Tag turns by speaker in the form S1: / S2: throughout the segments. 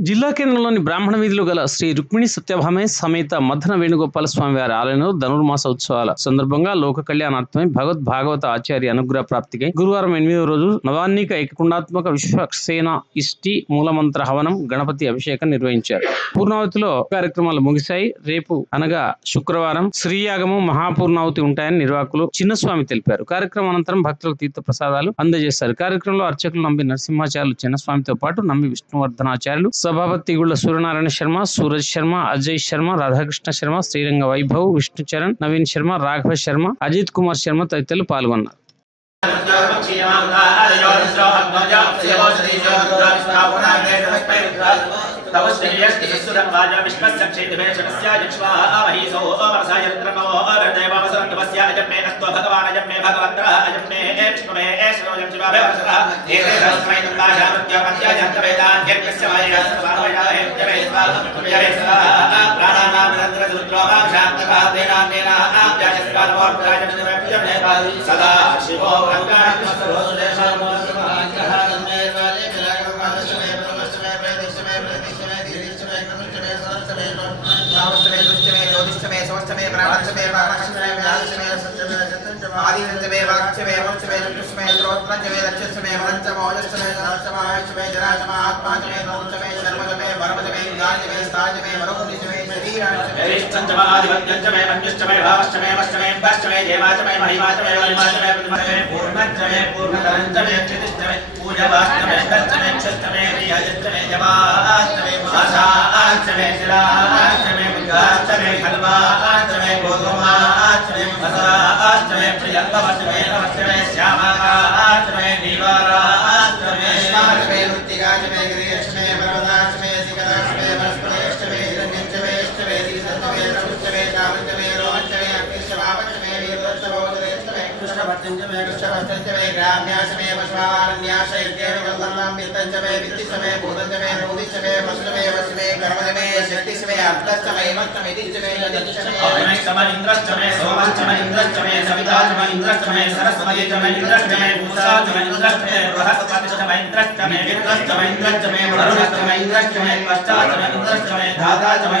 S1: జిల్లా కేంద్రంలోని బ్రాహ్మణ వీధిలో గల శ్రీ రుక్మిణి సత్యభామే సమేత మధన వేణుగోపాల స్వామి వారి ఆలయంలో ధనుర్మాస ఉత్సవాల సందర్భంగా లోక కళ్యాణార్థమై భగవద్ భాగవత ఆచార్య అనుగ్రహ ప్రాప్తికై గురువారం ఎనిమిదో రోజు నవాన్నిక ఏకకుండాత్మక విశ్వసేన ఇష్టి మూలమంత్ర హవనం గణపతి అభిషేకం నిర్వహించారు. పూర్ణావతిలో కార్యక్రమాలు ముగిశాయి. రేపు అనగా శుక్రవారం శ్రీయాగము మహాపూర్ణావతి ఉంటాయని నిర్వాహకులు చిన్నస్వామి తెలిపారు. కార్యక్రమం అనంతరం భక్తులకు తీర్థ ప్రసాదాలు అందజేశారు. కార్యక్రమంలో అర్చకులు నంబి నరసింహాచార్యులు చిన్నస్వామితో పాటు నంబి విష్ణువర్ధనాచార్యులు సభాపతి గుళ్ళ సూర్యనారాయణ శర్మ సూరజ్ శర్మ అజయ్ శర్మ రాధాకృష్ణ శర్మ శ్రీరంగ వైభవ్ విష్ణు చరణ్ నవీన్ శర్మ రాఘవ శర్మ అజిత్ కుమార్ శర్మ తదితరులు పాల్గొన్నారు
S2: तव श्रेयस्सुरङ्गाय विश्वस्य क्षेत्रे शनस्य यक्ष्वाः आवहीसो अमरसा यन्त्रमो अवृदेवावसरङ्गमस्य अयं मे नस्तो भगवान् अयं मे भगवन्तः अयं मे विष्णु मे ऐश्वर्यं शिवाभयवसरः एते सहस्रमै दुर्गाशा मृत्योमत्याजन्तवेदान्यस्य प्राणानां निरन्तरसूत्रो सदा शिवो
S3: रङ्गाणः सर्वोदेशो मे सावस्तमे दुष्टमे ज्योतिष्टमे समस्तमे प्राणस्तमे वाणस्तमे व्यालस्तमे सत्यमे सत्यमे आदिसत्यमे वाक्ष्यमे मोक्षमे चक्षुष्मे श्रोत्रजमे दक्षस्मे
S2: मनस्तमोजस्तमे सदास्तमायुष्मे जनास्तम आत्माजमे नौचमे सर्वजमे वर्मजमे युगाजमे स्थाजमे वरोजमे शरीराजमे हरिश्चन्द्रम आदिवत्यञ्चमे मन्युश्चमे भावश्चमे वश्चमे वश्चमे देवाचमे महिमाचमे वलिमाचमे प्रतिमचमे पूर्णचमे पूर्णतरञ्चमे क्षितिष्टमे पूजवास्तमे दक्षमे क्षस्तमे
S3: हरियाजस्तमे जवास्तमे भाषा आच में शिला आच में मुद्गाच में खलवा आच में गोधुमा आच में मसा आच में प्रियंका वच में रवच में श्यामा का आच में दीवारा आच में श्वास
S2: में वृत्तिकाच में गिरीश में पर्वताच में सिकराच में वरस्पलेश में हिरण्यच में इष्ट में सीसत में रमुच में जावृत
S3: में रोहच में अग्निश वापच में वीरवत्स बोधरेश में कृष्णभट्टंज में कृष्णभट्टंज में ग्राम्याश में वशवारण्याश में वल्लभामृतंज में
S2: वित्तिश में भूतंज में
S3: रोदिश में అప్లష్టమే మష్టమే దిష్టమే దక్షమే అవినష్టమే ఇంద్రష్టమే
S2: సోమష్టమే ఇంద్రష్టమే సవితాష్టమే ఇంద్రష్టమే సరస్వతిష్టమే ఇంద్రష్టమే భూషాష్టమే ఇంద్రష్టమే బృహస్పతిష్టమే ఇంద్రష్టమే విద్రష్టమే ఇంద్రష్టమే వరుణష్టమే ఇంద్రష్టమే పశ్చాష్టమే ఇంద్రష్టమే ధాతాష్టమే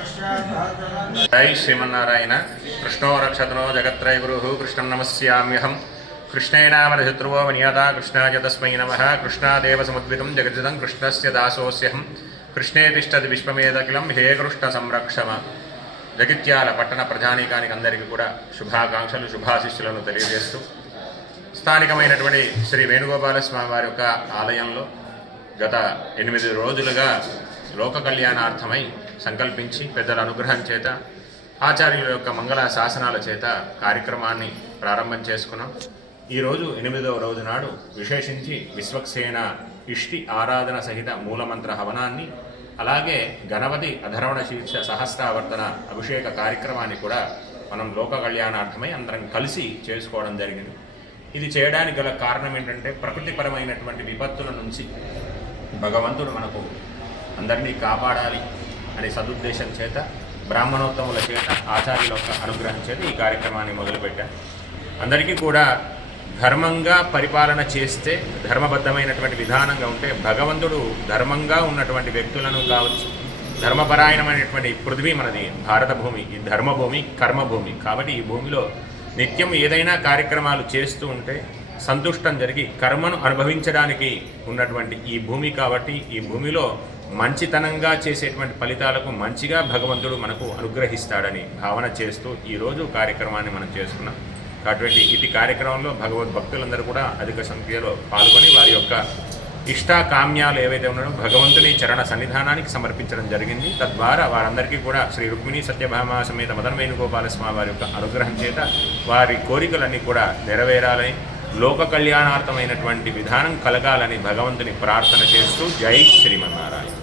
S4: జై శ్రీమన్నారాయణ. కృష్ణో రక్షతనో జగత్రయ గురు. కృష్ణం నమస్యామ్యహం. కృష్ణేనామరశత్రువో వినియత కృష్ణాయ తస్మై నమ. కృష్ణాదేవ సముద్వితం జగజితం కృష్ణస్య దాసోస్యహం. కృష్ణే తిష్టది విశ్వమేదకిలం హే కృష్ణ సంరక్షమ. జగిత్యాల పట్టణ ప్రధానికానికి అందరికీ కూడా శుభాకాంక్షలు శుభాశిష్యులను తెలియజేస్తూ స్థానికమైనటువంటి శ్రీ వేణుగోపాల స్వామి వారి యొక్క ఆలయంలో గత ఎనిమిది రోజులుగా లోక కళ్యాణార్థమై సంకల్పించి పెద్దల అనుగ్రహం చేత ఆచార్యుల యొక్క మంగళ శాసనాల చేత కార్యక్రమాన్ని ప్రారంభం చేసుకున్నాం. ఈరోజు ఎనిమిదవ రోజు నాడు విశేషించి విశ్వక్సేన ఇష్టి ఆరాధన సహిత మూలమంత్ర హవనాన్ని అలాగే గణపతి అధరవణ శీర్ష సహస్రావర్తన అభిషేక కార్యక్రమాన్ని కూడా మనం లోక కళ్యాణార్థమై అందరం కలిసి చేసుకోవడం జరిగింది. ఇది చేయడానికి గల కారణం ఏంటంటే ప్రకృతిపరమైనటువంటి విపత్తుల నుంచి భగవంతుడు మనకు అందరినీ కాపాడాలి. అనే సదుద్దేశం చేత బ్రాహ్మణోత్తముల చేత ఆచార్యుల యొక్క అనుగ్రహం చేత ఈ కార్యక్రమాన్ని మొదలుపెట్టాను అందరికీ కూడా ధర్మంగా పరిపాలన చేస్తే ధర్మబద్ధమైనటువంటి విధానంగా ఉంటే భగవంతుడు ధర్మంగా ఉన్నటువంటి వ్యక్తులను కావచ్చు ధర్మపరాయణమైనటువంటి పృథ్వీ మనది భారత భూమి ఈ ధర్మభూమి కర్మభూమి. కాబట్టి ఈ భూమిలో నిత్యం ఏదైనా కార్యక్రమాలు చేస్తూ ఉంటే సంతుష్టం జరిగి కర్మను అనుభవించడానికి ఉన్నటువంటి ఈ భూమి కాబట్టి ఈ భూమిలో మంచితనంగా చేసేటువంటి ఫలితాలకు మంచిగా భగవంతుడు మనకు అనుగ్రహిస్తాడని భావన చేస్తూ ఈరోజు కార్యక్రమాన్ని మనం చేసుకున్నాం అటువంటి ఇది కార్యక్రమంలో భగవద్ భక్తులందరూ కూడా అధిక సంఖ్యలో పాల్గొని వారి యొక్క ఇష్టాకామ్యాలు ఏవైతే ఉన్నాయో భగవంతుని చరణ సన్నిధానానికి సమర్పించడం జరిగింది. తద్వారా వారందరికీ కూడా శ్రీ రుక్మిణీ సత్యభామ సమేత మదన వేణుగోపాల స్వామి వారి యొక్క అనుగ్రహం చేత వారి కోరికలన్నీ కూడా నెరవేరాలని లోక కళ్యాణార్థమైనటువంటి విధానం కలగాలని భగవంతుని ప్రార్థన చేస్తూ జై శ్రీమన్నారాయణ.